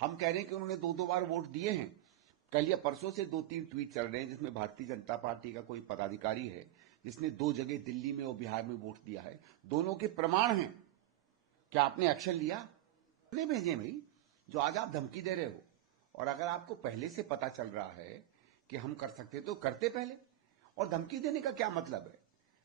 हम कह रहे हैं कि उन्होंने दो दो बार वोट दिए हैं। कल या परसों से दो तीन ट्वीट चल रहे हैं जिसमें भारतीय जनता पार्टी का कोई पदाधिकारी है जिसने दो जगह दिल्ली में और बिहार में वोट दिया है। दोनों के प्रमाण हैं। क्या आपने एक्शन लिया? नहीं भेजे भाई, जो आज आप धमकी दे रहे हो। और अगर आपको पहले से पता चल रहा है कि हम कर सकते तो करते पहले। और धमकी देने का क्या मतलब है?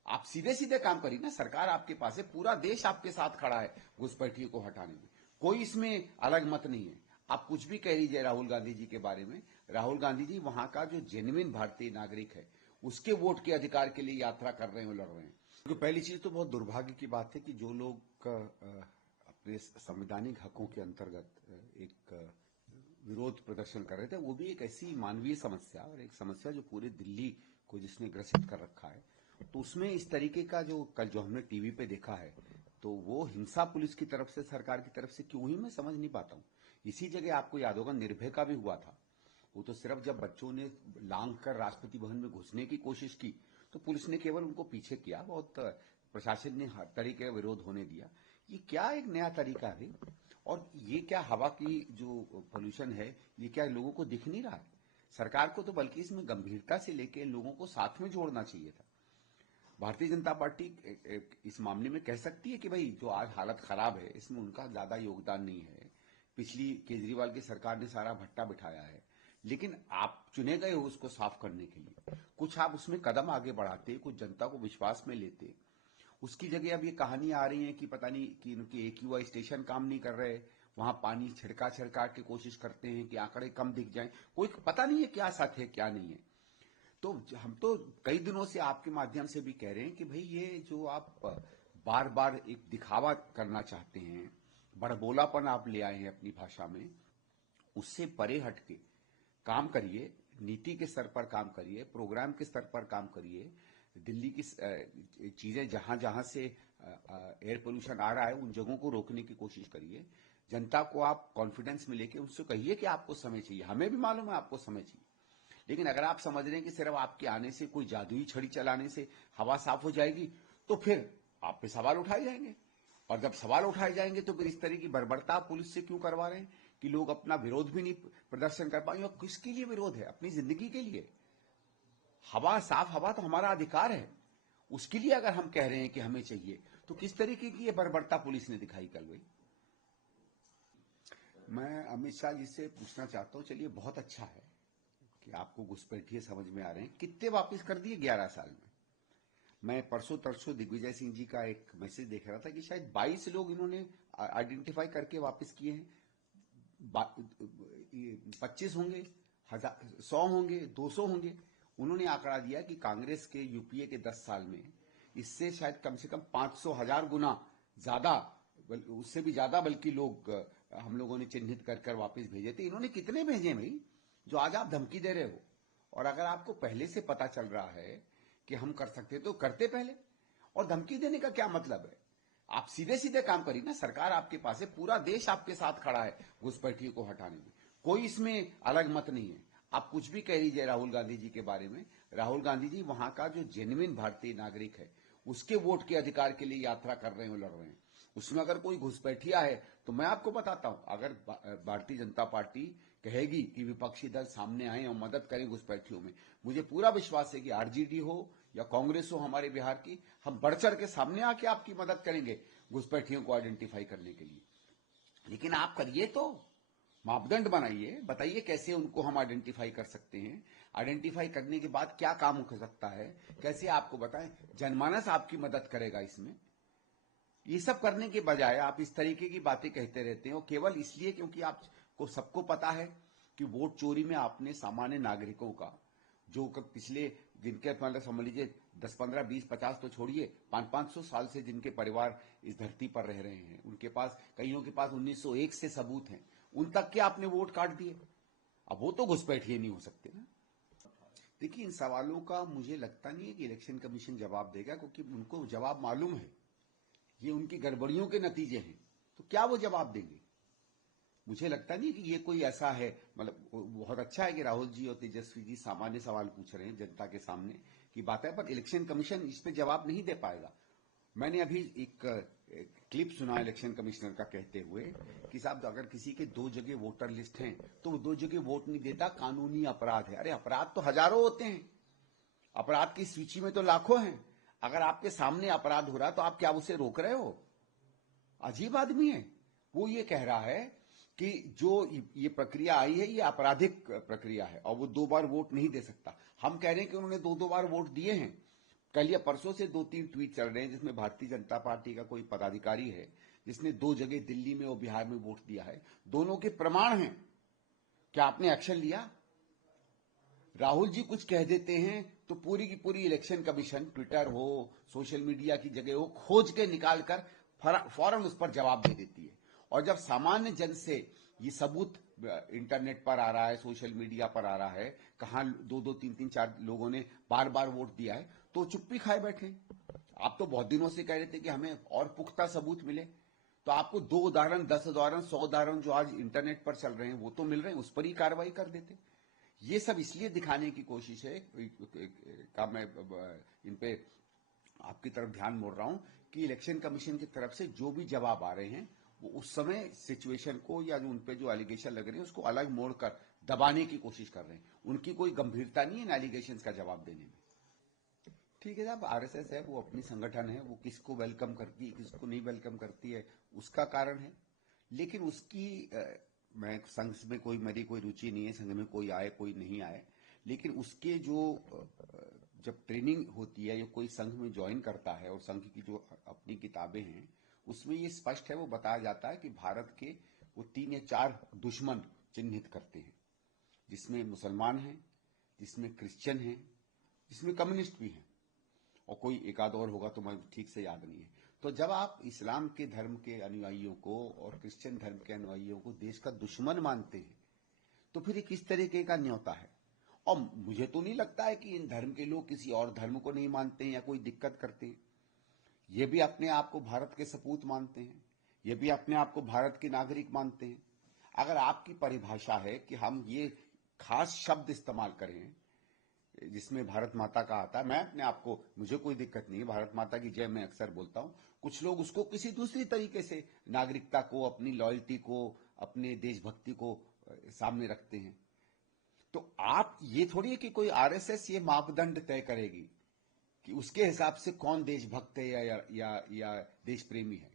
आप सीधे सीधे काम करिए ना। सरकार आपके पास है, पूरा देश आपके साथ खड़ा है घुसपैठियों को हटाने में। कोई इसमें अलग मत नहीं है। आप कुछ भी कह लीजिए राहुल गांधी जी के बारे में। राहुल गांधी जी वहां का जो जेन्युइन भारतीय नागरिक है उसके वोट के अधिकार के लिए यात्रा कर रहे हैं और लड़ रहे हैं। क्योंकि पहली चीज तो बहुत दुर्भाग्य की बात है कि जो लोग अपने संवैधानिक हकों के अंतर्गत एक विरोध प्रदर्शन कर रहे थे, वो भी एक ऐसी मानवीय समस्या और एक समस्या जो पूरे दिल्ली को जिसने ग्रसित कर रखा है, तो उसमें इस तरीके का जो कल जो हमने टीवी पे देखा है, तो वो हिंसा पुलिस की तरफ से, सरकार की तरफ से क्यों हुई मैं समझ नहीं पाता हूं। इसी जगह आपको याद होगा निर्भय का भी हुआ था। वो तो सिर्फ जब बच्चों ने लांघ कर राष्ट्रपति भवन में घुसने की कोशिश की तो पुलिस ने केवल उनको पीछे किया, बहुत प्रशासन ने हर तरीके का विरोध होने दिया। ये क्या एक नया तरीका है? और ये क्या हवा की जो पोल्यूशन है, ये क्या लोगों को दिख नहीं रहा है? सरकार को तो बल्कि इसमें गंभीरता से लेके लोगों को साथ में जोड़ना चाहिए था। भारतीय जनता पार्टी इस मामले में कह सकती है कि भाई जो आज हालत खराब है इसमें उनका ज्यादा योगदान नहीं है। पिछली केजरीवाल की सरकार ने सारा भट्टा बिठाया है, लेकिन आप चुने गए हो उसको साफ करने के लिए। कुछ आप उसमें कदम आगे बढ़ाते, कुछ जनता को विश्वास में लेते। उसकी जगह अब ये कहानी आ रही है कि पता नहीं कि इनके एक्यूआई स्टेशन काम नहीं कर रहे, वहां पानी छिड़का छिड़का के कोशिश करते हैं कि आंकड़े कम दिख जाएं। कोई पता नहीं है क्या सच है क्या नहीं है। तो हम तो कई दिनों से आपके माध्यम से भी कह रहे हैं कि भाई ये जो आप बार बार एक दिखावा करना चाहते हैं, बड़बोलापन आप ले आए हैं अपनी भाषा में, उससे परे हटके काम करिए। नीति के स्तर पर काम करिए, प्रोग्राम के स्तर पर काम करिए। दिल्ली की चीजें जहां जहां से एयर पोल्यूशन आ रहा है उन जगहों को रोकने की कोशिश करिए। जनता को आप कॉन्फिडेंस में लेके उनसे कहिए कि आपको समय चाहिए। हमें भी मालूम है आपको समय चाहिए, लेकिन अगर आप समझ रहे हैं कि सिर्फ आपके आने से, कोई जादुई छड़ी चलाने से हवा साफ हो जाएगी, तो फिर आप पे सवाल उठाए जाएंगे। और जब सवाल उठाए जाएंगे तो फिर इस तरह की बर्बरता आप पुलिस से क्यों करवा रहे हैं कि लोग अपना विरोध भी नहीं प्रदर्शन कर पाएंगे। और किसके लिए विरोध है? अपनी जिंदगी के लिए। हवा, साफ हवा तो हमारा अधिकार है। उसके लिए अगर हम कह रहे हैं कि हमें चाहिए, तो किस तरीके की ये बर्बरता पुलिस ने दिखाई कल भाई? मैं अमित शाह जी से पूछना चाहता हूं, चलिए बहुत अच्छा है कि आपको घुसपैठिए समझ में आ रहे हैं। कितने वापस कर दिए 11 साल में? मैं परसों तरसों दिग्विजय सिंह जी का एक मैसेज देख रहा था कि शायद 22 लोग इन्होंने आइडेंटिफाई करके वापस किए हैं। 25 होंगे, 100 होंगे, 200 होंगे। उन्होंने आंकड़ा दिया कि कांग्रेस के यूपीए के 10 साल में इससे शायद कम से कम 500,000 गुना ज्यादा, उससे भी ज्यादा बल्कि लोग हम लोगों ने चिन्हित कर कर वापस भेजे थे। इन्होंने कितने भेजे भाई, जो आज आप धमकी दे रहे हो? और अगर आपको पहले से पता चल रहा है कि हम कर सकते तो करते पहले। और धमकी देने का क्या मतलब है? आप सीधे सीधे काम करिए ना। सरकार आपके पास है, पूरा देश आपके साथ खड़ा है घुसपैठियों को हटाने में। कोई इसमें अलग मत नहीं है। आप कुछ भी कह लीजिए राहुल गांधी जी के बारे में। राहुल गांधी जी वहां का जो जेन्युइन भारतीय नागरिक है उसके वोट के अधिकार के लिए यात्रा कर रहे हैं और लड़ रहे हैं। उसमें अगर कोई घुसपैठिया है तो मैं आपको बताता हूं, अगर भारतीय जनता पार्टी कहेगी कि विपक्षी दल सामने आए और मदद करें घुसपैठियों में, मुझे पूरा विश्वास है कि आरजेडी हो या कांग्रेस हो हमारे बिहार की, हम बढ़ चढ़ के सामने आके आपकी मदद करेंगे घुसपैठियों को आइडेंटिफाई करने के लिए। लेकिन आप करिए तो, मापदंड बनाइए, बताइए कैसे उनको हम आइडेंटिफाई कर सकते हैं। आइडेंटिफाई करने के बाद क्या काम हो सकता है, कैसे आपको बताएं। जनमानस आपकी मदद करेगा इसमें। ये सब करने के बजाय आप इस तरीके की बातें कहते रहते हैं, और केवल इसलिए क्योंकि आपको सबको पता है कि वोट चोरी में आपने सामान्य नागरिकों का, जो पिछले जिनके मतलब समझ लीजिए 10, 15, 20, 50 तो छोड़िए, 500 साल से जिनके परिवार इस धरती पर रह रहे हैं, उनके पास, कईयों के पास 1901 से सबूत हैं, उन तक के आपने वोट काट दिए। अब वो तो घुसपैठिए नहीं हो सकते ना। देखिए, इन सवालों का मुझे लगता नहीं है कि इलेक्शन कमीशन जवाब देगा, क्योंकि उनको जवाब मालूम है। ये उनकी गड़बड़ियों के नतीजे हैं, तो क्या वो जवाब देंगे? मुझे लगता नहीं कि ये कोई ऐसा है। मतलब बहुत अच्छा है कि राहुल जी और तेजस्वी जी सामान्य सवाल पूछ रहे हैं जनता के सामने की बात है, पर इलेक्शन कमीशन इस पे जवाब नहीं दे पाएगा। मैंने अभी एक क्लिप सुना इलेक्शन कमिश्नर का कहते हुए कि साहब अगर किसी के 2 जगह वोटर लिस्ट हैं तो वो 2 जगह वोट नहीं देता, कानूनी अपराध है। अरे अपराध तो हजारों होते हैं, अपराध की सूची में तो लाखों हैं। अगर आपके सामने अपराध हो रहा है तो आप क्या उसे रोक रहे हो? अजीब आदमी है वो। ये कह रहा है कि जो ये प्रक्रिया आई है ये आपराधिक प्रक्रिया है और वो 2 बार वोट नहीं दे सकता। हम कह रहे हैं कि उन्होंने 2 बार वोट दिए हैं। कल या परसों से 2-3 ट्वीट चल रहे हैं जिसमें भारतीय जनता पार्टी का कोई पदाधिकारी है जिसने 2 जगह दिल्ली में और बिहार में वोट दिया है। दोनों के प्रमाण हैं। क्या आपने एक्शन लिया? राहुल जी कुछ कह देते हैं तो पूरी की पूरी इलेक्शन कमीशन, ट्विटर हो, सोशल मीडिया की जगह हो, खोज के निकाल कर फौरन उस पर जवाब दे देती है। और जब सामान्य जन से ये सबूत इंटरनेट पर आ रहा है, सोशल मीडिया पर आ रहा है, कहां 2-2, 3-3, 4 लोगों ने बार बार वोट दिया है, तो चुप्पी खाए बैठे। आप तो बहुत दिनों से कह रहे थे कि हमें और पुख्ता सबूत मिले, तो आपको 2 उदाहरण, 10 उदाहरण, 100 उदाहरण जो आज इंटरनेट पर चल रहे हैं वो तो मिल रहे हैं, उस पर ही कार्रवाई कर देते। ये सब इसलिए दिखाने की कोशिश है का मैं इन पे आपकी तरफ ध्यान मोड़ रहा हूं कि इलेक्शन कमीशन की तरफ से जो भी जवाब आ रहे हैं वो उस समय सिचुएशन को या जो उन पे जो एलिगेशन लग रहे हैं उसको अलग मोड़ कर दबाने की कोशिश कर रहे हैं। उनकी कोई गंभीरता नहीं है इन एलिगेशंस का जवाब देने में। ठीक है साहब, आरएसएस है, वो अपनी संगठन है, वो किसको वेलकम करती है किसको नहीं वेलकम करती है उसका कारण है। लेकिन उसकी मैं संघ में मेरी कोई रुचि नहीं है, संघ में कोई आए कोई नहीं आए, लेकिन उसके जो जब ट्रेनिंग होती है या कोई संघ में ज्वाइन करता है और संघ की जो अपनी किताबें हैं उसमें ये स्पष्ट है, वो बताया जाता है कि भारत के वो 3 या 4 दुश्मन चिन्हित करते हैं, जिसमें मुसलमान हैं, जिसमें क्रिश्चियन हैं, जिसमें कम्युनिस्ट भी हैं, और कोई एक आध और होगा तो मैं ठीक से याद नहीं है। तो जब आप इस्लाम के धर्म के अनुयायियों को और क्रिश्चियन धर्म के अनुयायियों को देश का दुश्मन मानते हैं तो फिर ये किस तरीके का न्योता है? और मुझे तो नहीं लगता है कि इन धर्म के लोग किसी और धर्म को नहीं मानते हैं या कोई दिक्कत करते हैं। ये भी अपने आप को भारत के सपूत मानते हैं, ये भी अपने आप को भारत के नागरिक मानते हैं। अगर आपकी परिभाषा है कि हम ये खास शब्द इस्तेमाल करें जिसमें भारत माता का आता है, मैं अपने आप को, मुझे कोई दिक्कत नहीं है, भारत माता की जय मैं अक्सर बोलता हूं। कुछ लोग उसको किसी दूसरी तरीके से नागरिकता को, अपनी लॉयल्टी को, अपने देशभक्ति को सामने रखते हैं। तो आप ये थोड़ी है कि कोई आरएसएस ये मापदंड तय करेगी कि उसके हिसाब से कौन देशभक्त है या देश प्रेमी है।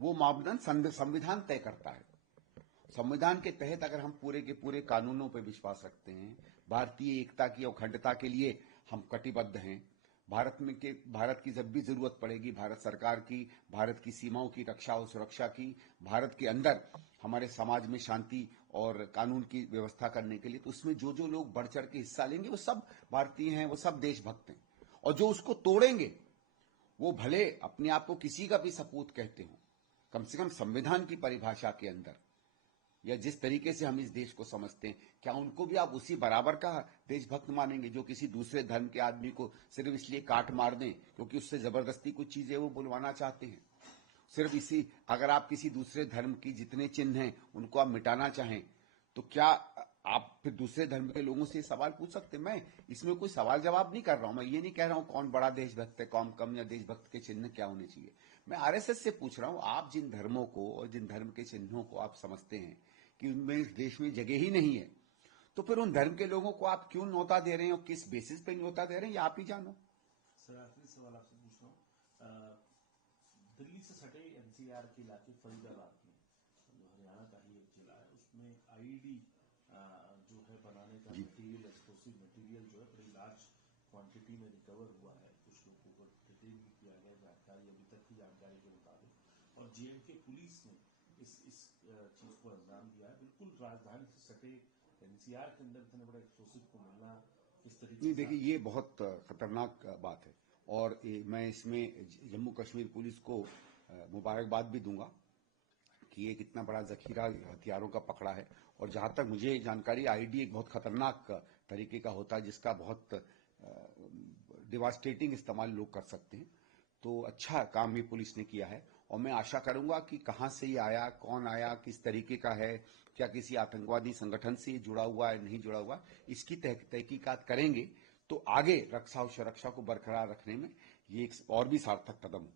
वो मापदंड संविधान तय करता है। संविधान के तहत अगर हम पूरे के पूरे कानूनों पर विश्वास रखते हैं, भारतीय एकता की और अखंडता के लिए हम कटिबद्ध हैं, भारत की जब भी जरूरत पड़ेगी, भारत सरकार की, भारत की सीमाओं की रक्षा और सुरक्षा की, भारत के अंदर हमारे समाज में शांति और कानून की व्यवस्था करने के लिए, तो उसमें जो जो लोग बढ़ चढ़ के हिस्सा लेंगे वो सब भारतीय हैं, वो सब देशभक्त हैं। और जो उसको तोड़ेंगे वो भले अपने आप को किसी का भी सपूत कहते हो, कम से कम संविधान की परिभाषा के अंदर या जिस तरीके से हम इस देश को समझते हैं, क्या उनको भी आप उसी बराबर का देशभक्त मानेंगे जो किसी दूसरे धर्म के आदमी को सिर्फ इसलिए काट मार दें क्योंकि उससे जबरदस्ती कुछ चीजें वो बुलवाना चाहते हैं? सिर्फ इसी, अगर आप किसी दूसरे धर्म की जितने चिन्ह हैं उनको आप मिटाना चाहें तो क्या आप फिर दूसरे धर्म के लोगों से सवाल पूछ सकते हैं? मैं इसमें कोई सवाल जवाब नहीं कर रहा हूं। मैं ये नहीं कह रहा हूं कौन बड़ा देशभक्त है, कौन कम, या देशभक्त के चिन्ह क्या होने चाहिए। मैं आरएसएस से पूछ रहा हूं, आप जिन धर्मों को और जिन धर्म के चिन्हों को आप समझते हैं कि उनमें इस देश में जगह ही नहीं है, तो फिर उन धर्म के लोगों को आप क्यों न्योता दे रहे हैं और किस बेसिस पे न्योता दे रहे हैं, ये आप ही जानो। सर आखिरी सवाल आपसे पूछ रहा हूँ, दिल्ली से सटे एनसीआर के इलाके फरीदाबाद में जो हरियाणा का ही एक जिला है उसमें आईईडी जो है बनाने का मटेरियल, एक्सप्लोसिव मटेरियल जो है बड़ी लार्ज क्वांटिटी में रिकवर हुआ है। कुछ लोगों को डिटेन भी किया गया, जानकारी अभी तक की जानकारी के मुताबिक, और जेएंडके पुलिस ने इस चीज को अंजाम दिया है। बिल्कुल राजधानी से सटे एनसीआर के अंदर इतने बड़े एक्सप्लोसिव को मिलना किस तरीके नहीं, देखिए ये बहुत खतरनाक बात है और मैं इसमें जम्मू कश्मीर पुलिस को मुबारकबाद भी दूंगा कि एक इतना बड़ा जखीरा हथियारों का पकड़ा है। और जहां तक मुझे जानकारी, आईडी एक बहुत खतरनाक तरीके का होता है जिसका बहुत डिवास्टेटिंग इस्तेमाल लोग कर सकते हैं। तो अच्छा काम ये पुलिस ने किया है और मैं आशा करूंगा कि कहां से ये आया, कौन आया, किस तरीके का है, क्या किसी आतंकवादी संगठन से जुड़ा हुआ है, नहीं जुड़ा हुआ, इसकी तहकीकात करेंगे तो आगे रक्षा और सुरक्षा को बरकरार रखने में ये एक और भी सार्थक कदम